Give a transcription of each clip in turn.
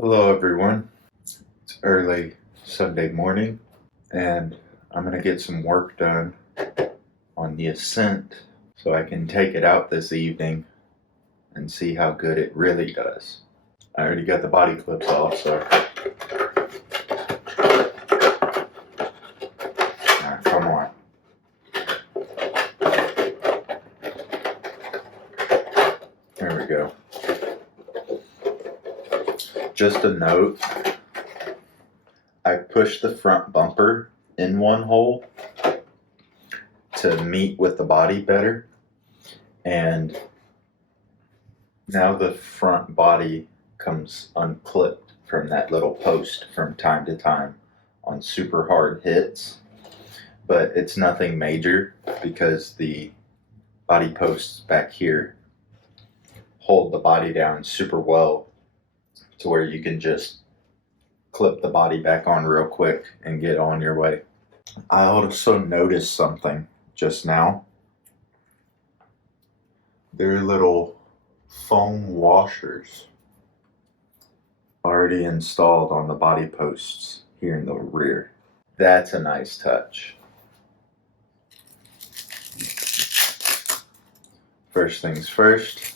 Hello everyone. It's early Sunday morning and I'm going to get some work done on the Ascent so I can take it out this evening and see how good it really does. I already got the body clips off, so alright, come on. There we go. Just a note, I pushed the front bumper in one hole to meet with the body better, and now the front body comes unclipped from that little post from time to time on super hard hits, but it's nothing major because the body posts back here hold the body down super well to where you can just clip the body back on real quick and get on your way. I also noticed something just now. They're little foam washers already installed on the body posts here in the rear. That's a nice touch. First things first,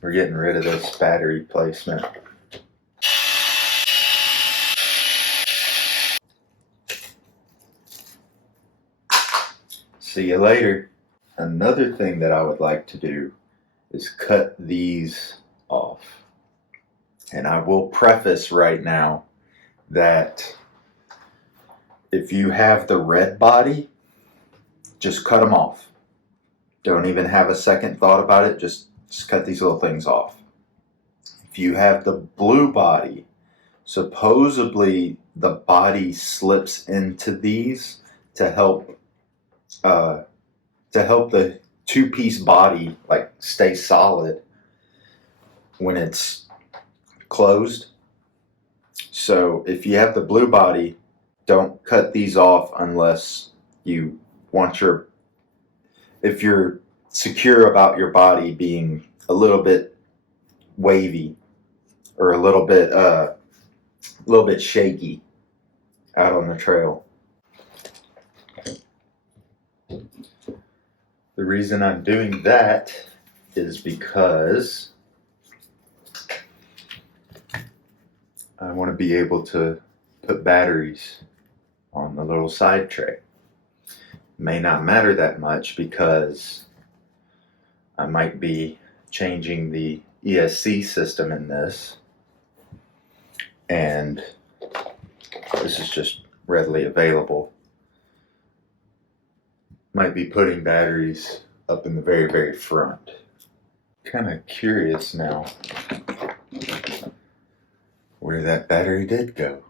we're getting rid of this battery placement. See you later. Another thing that I would like to do is cut these off. And I will preface right now that if you have the red body, just cut them off. Don't even have a second thought about it. Just cut these little things off. If you have the blue body, supposedly the body slips into these to help the two-piece body like stay solid when it's closed. So if you have the blue body, don't cut these off unless you want if you're secure about your body being a little bit wavy or a little bit shaky out on the trail. The reason I'm doing that is because I want to be able to put batteries on the little side tray. May not matter that much because I might be changing the ESC system in this, and this is just readily available. Might be putting batteries up in the very, very front. Kind of curious now where that battery did go.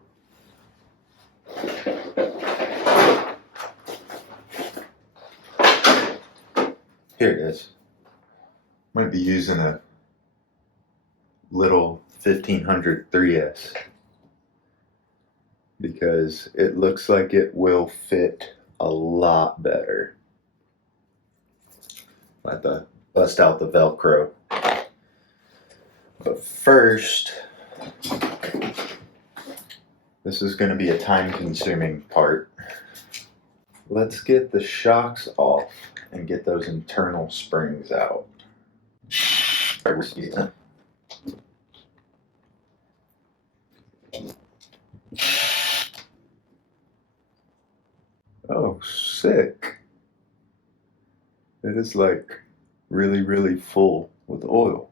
Here it is. Might be using a little 1500 3S because it looks like it will fit a lot better. I have to bust out the Velcro. But first, this is going to be a time-consuming part. Let's get the shocks off and get those internal springs out. Oh, sick. It is like really, really full with oil.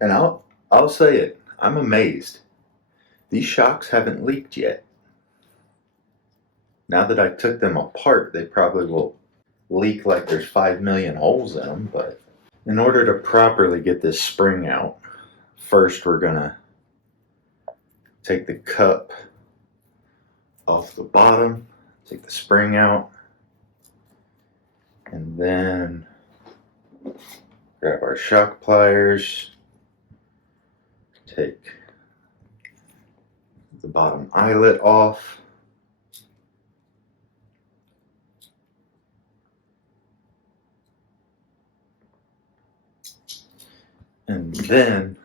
And I'll say it, I'm amazed. These shocks haven't leaked yet. Now that I took them apart, they probably will leak like there's 5 million holes in them, but in order to properly get this spring out, first we're gonna take the cup off the bottom, take the spring out, and then grab our shock pliers, take the bottom eyelet off, And then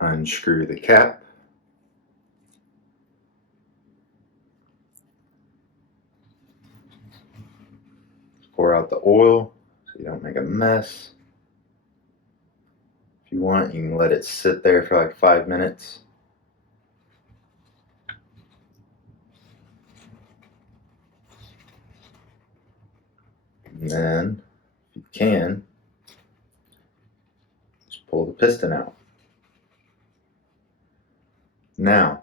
unscrew the cap. Pour out the oil so you don't make a mess. If you want, you can let it sit there for like 5 minutes. And then, if you can, just pull the piston out. Now,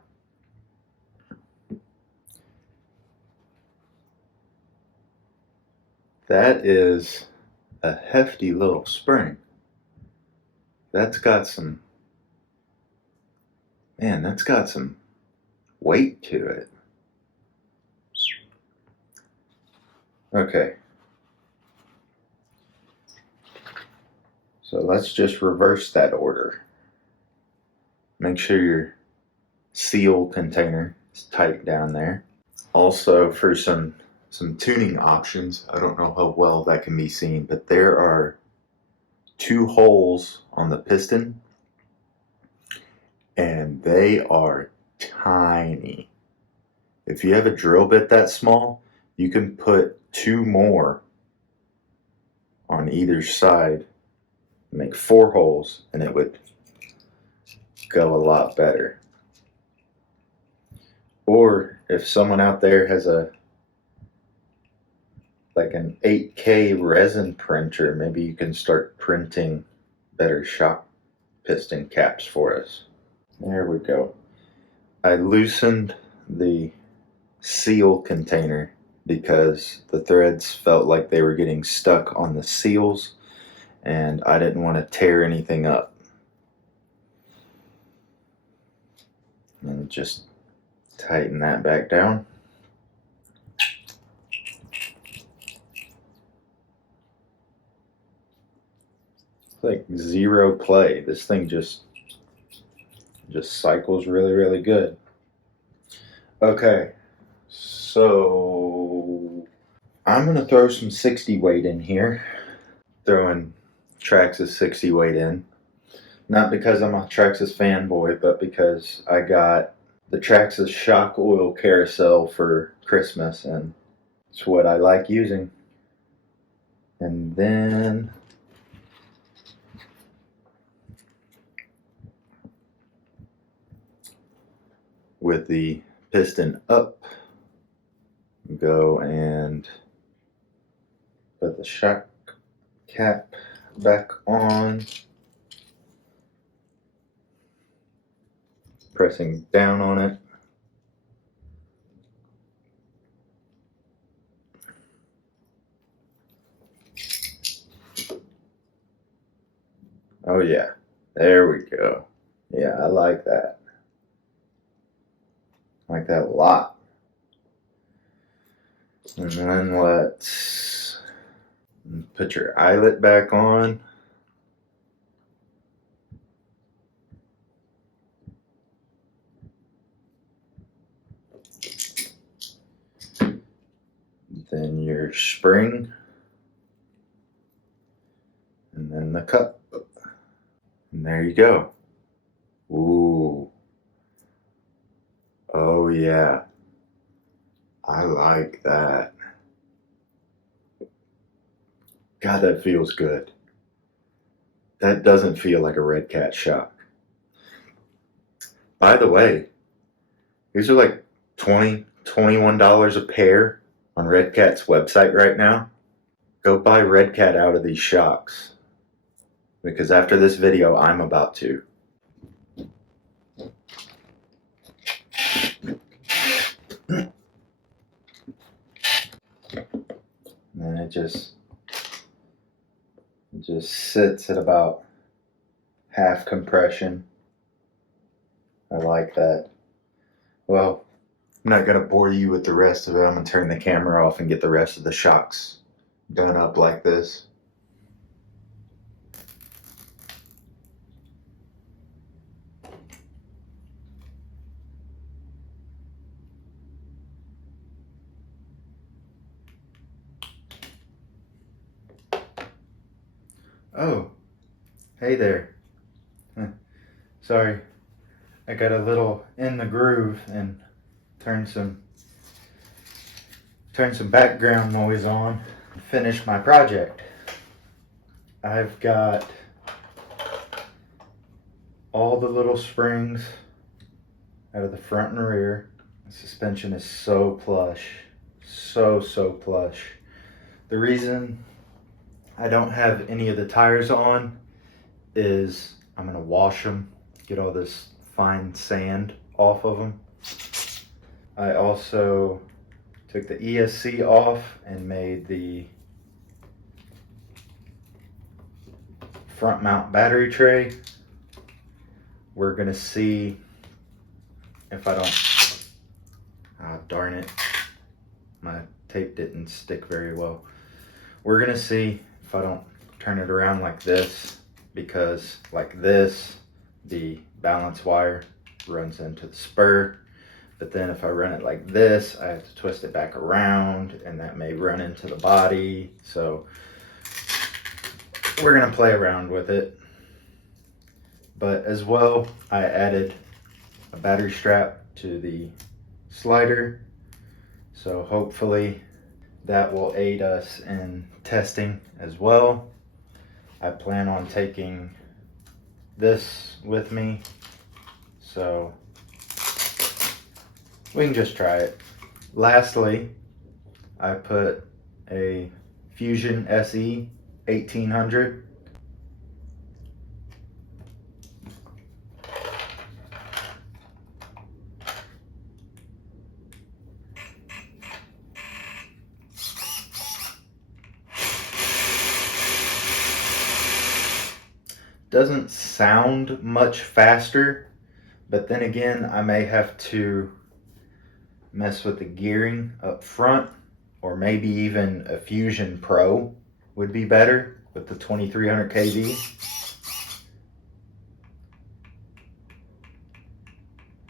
that is a hefty little spring. That's got some weight to it. Okay. So let's just reverse that order. Make sure your seal container is tight down there. Also, for some tuning options, I don't know how well that can be seen, but there are 2 holes on the piston, and they are tiny. If you have a drill bit that small, you can put 2 more on either side, make 4 holes, and it would go a lot better. Or if someone out there has like an 8K resin printer, maybe you can start printing better shock piston caps for us. There we go. I loosened the seal container because the threads felt like they were getting stuck on the seals, and I didn't want to tear anything up. And just tighten that back down. It's like zero play. This thing just cycles really good. Okay, so I'm gonna throw some 60 weight in here. Throwing Traxxas 60 weight in. Not because I'm a Traxxas fanboy, but because I got the Traxxas shock oil carousel for Christmas, and it's what I like using. And then with the piston up, go and put the shock cap back on, pressing down on it. Oh yeah, there we go. Yeah, I like that. I like that a lot. And then let's put your eyelet back on. Then your spring. And then the cup. And there you go. Ooh. Oh yeah. I like that. God, that feels good. That doesn't feel like a Redcat shock. By the way, these are like $20, $21 a pair on Redcat's website right now. Go buy Redcat out of these shocks, because after this video, I'm about to. And it just sits at about half compression. I like that. Well, I'm not going to bore you with the rest of it. I'm going to turn the camera off and get the rest of the shocks done up like this. Oh, Hey there. Sorry, I got a little in the groove and turned some background noise on. Finish my project. I've got all the little springs out of the front and rear. The suspension is so plush, so plush. The reason I don't have any of the tires on is I'm gonna wash them, get all this fine sand off of them. I also took the ESC off and made the front mount battery tray. We're gonna see if I don't, darn it, my tape didn't stick very well. We're gonna see if I don't turn it around like this, because like this, the balance wire runs into the spur. But then if I run it like this, I have to twist it back around and that may run into the body. So we're gonna play around with it. But as well, I added a battery strap to the slider. So hopefully that will aid us in testing as well. I plan on taking this with me, so we can just try it. Lastly, I put a Fusion SE 1800. Doesn't sound much faster, but then again, I may have to mess with the gearing up front, or maybe even a Fusion Pro would be better with the 2300 kV.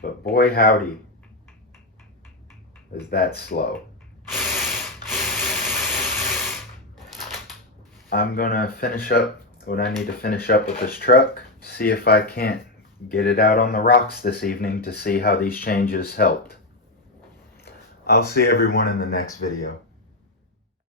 But boy howdy, is that slow. I'm gonna finish up what I need to finish up with this truck, see if I can't get it out on the rocks this evening to see how these changes helped. I'll see everyone in the next video.